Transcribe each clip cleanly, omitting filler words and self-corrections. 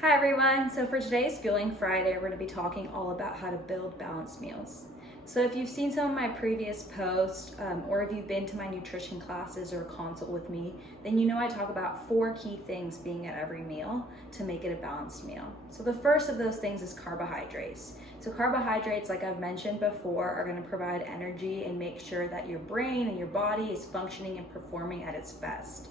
Hi everyone, so for today's Fueling Friday, we're going to be talking all about how to build balanced meals. So if you've seen some of my previous posts, or if you've been to my nutrition classes or consult with me, then you know I talk about 4 key things being at every meal to make it a balanced meal. So the first of those things is carbohydrates. So carbohydrates, like I've mentioned before, are going to provide energy and make sure that your brain and your body is functioning and performing at its best.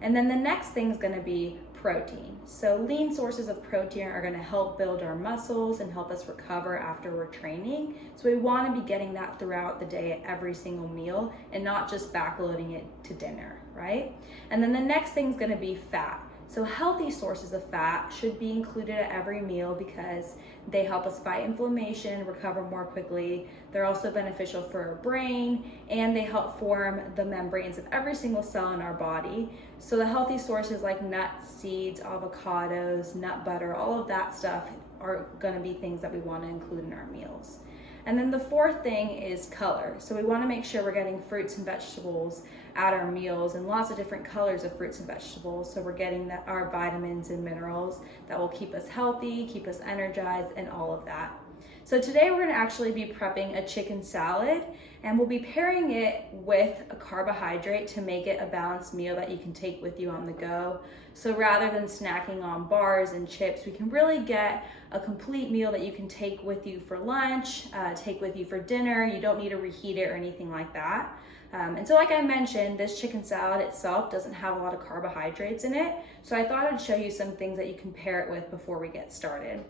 And then the next thing is going to be protein. So lean sources of protein are going to help build our muscles and help us recover after we're training. So we want to be getting that throughout the day at every single meal and not just backloading it to dinner, right? And then the next thing is going to be fat. So healthy sources of fat should be included at every meal because they help us fight inflammation, recover more quickly. They're also beneficial for our brain, and they help form the membranes of every single cell in our body. So the healthy sources like nuts, seeds, avocados, nut butter, all of that stuff are going to be things that we want to include in our meals. And then the fourth thing is color. So we want to make sure we're getting fruits and vegetables at our meals and lots of different colors of fruits and vegetables. So we're getting our vitamins and minerals that will keep us healthy, keep us energized, and all of that. So today we're going to actually be prepping a chicken salad, and we'll be pairing it with a carbohydrate to make it a balanced meal that you can take with you on the go. So rather than snacking on bars and chips, we can really get a complete meal that you can take with you for lunch, take with you for dinner. You don't need to reheat it or anything like that. And so like I mentioned, this chicken salad itself doesn't have a lot of carbohydrates in it. So I thought I'd show you some things that you can pair it with before we get started.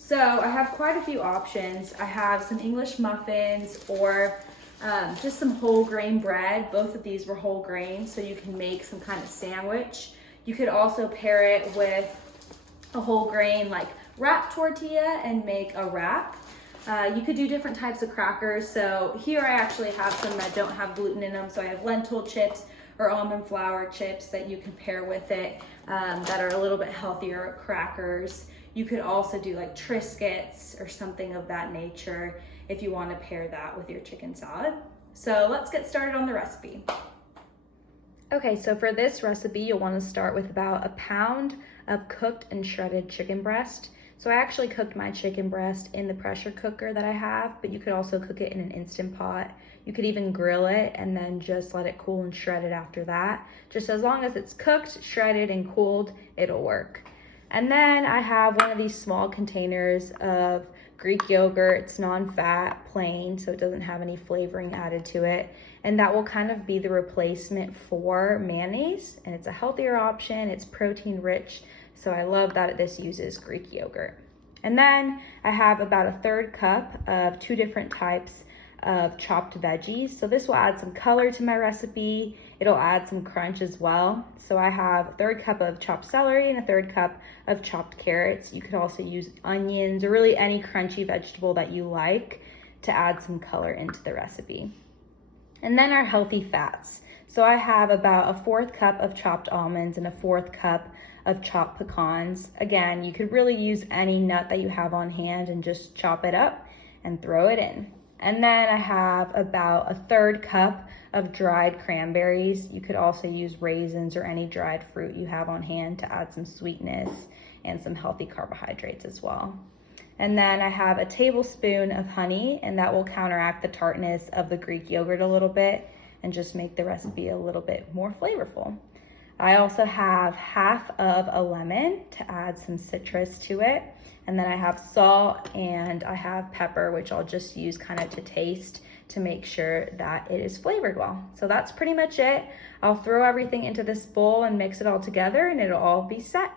So I have quite a few options. I have some English muffins or just some whole grain bread. Both of these were whole grain, so you can make some kind of sandwich. You could also pair it with a whole grain like wrap tortilla and make a wrap. You could do different types of crackers. So here I actually have some that don't have gluten in them. So I have lentil chips or almond flour chips that you can pair with it that are a little bit healthier crackers. You could also do like Triscuits or something of that nature if you want to pair that with your chicken salad. So let's get started on the recipe. Okay, so for this recipe, you'll want to start with about a pound of cooked and shredded chicken breast. So I actually cooked my chicken breast in the pressure cooker that I have, but you could also cook it in an Instant Pot. You could even grill it and then just let it cool and shred it after that. Just as long as it's cooked, shredded, and cooled, it'll work. And then I have one of these small containers of Greek yogurt. It's non-fat, plain, so it doesn't have any flavoring added to it. And that will kind of be the replacement for mayonnaise. And it's a healthier option. It's protein rich. So I love that this uses Greek yogurt. And then I have about a 1/3 cup of 2 different types of chopped veggies. So this will add some color to my recipe. It'll add some crunch as well. So I have a 1/3 cup of chopped celery and a 1/3 cup of chopped carrots. You could also use onions or really any crunchy vegetable that you like to add some color into the recipe. And then our healthy fats. So I have about a 1/4 cup of chopped almonds and a 1/4 cup of chopped pecans. Again, you could really use any nut that you have on hand and just chop it up and throw it in. And then I have about a 1/3 cup of dried cranberries. You could also use raisins or any dried fruit you have on hand to add some sweetness and some healthy carbohydrates as well. And then I have a tablespoon of honey, and that will counteract the tartness of the Greek yogurt a little bit and just make the recipe a little bit more flavorful. I also have half of a lemon to add some citrus to it. And then I have salt and I have pepper, which I'll just use kind of to taste to make sure that it is flavored well. So that's pretty much it. I'll throw everything into this bowl and mix it all together and it'll all be set.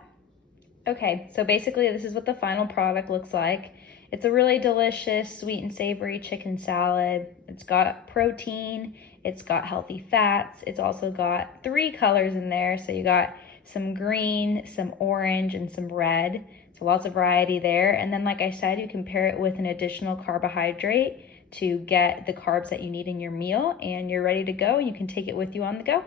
Okay, so basically this is what the final product looks like. It's a really delicious, sweet and savory chicken salad. It's got protein, it's got healthy fats. It's also got 3 colors in there. So you got some green, some orange, and some red. So lots of variety there. And then like I said, you can pair it with an additional carbohydrate to get the carbs that you need in your meal, and you're ready to go. You can take it with you on the go.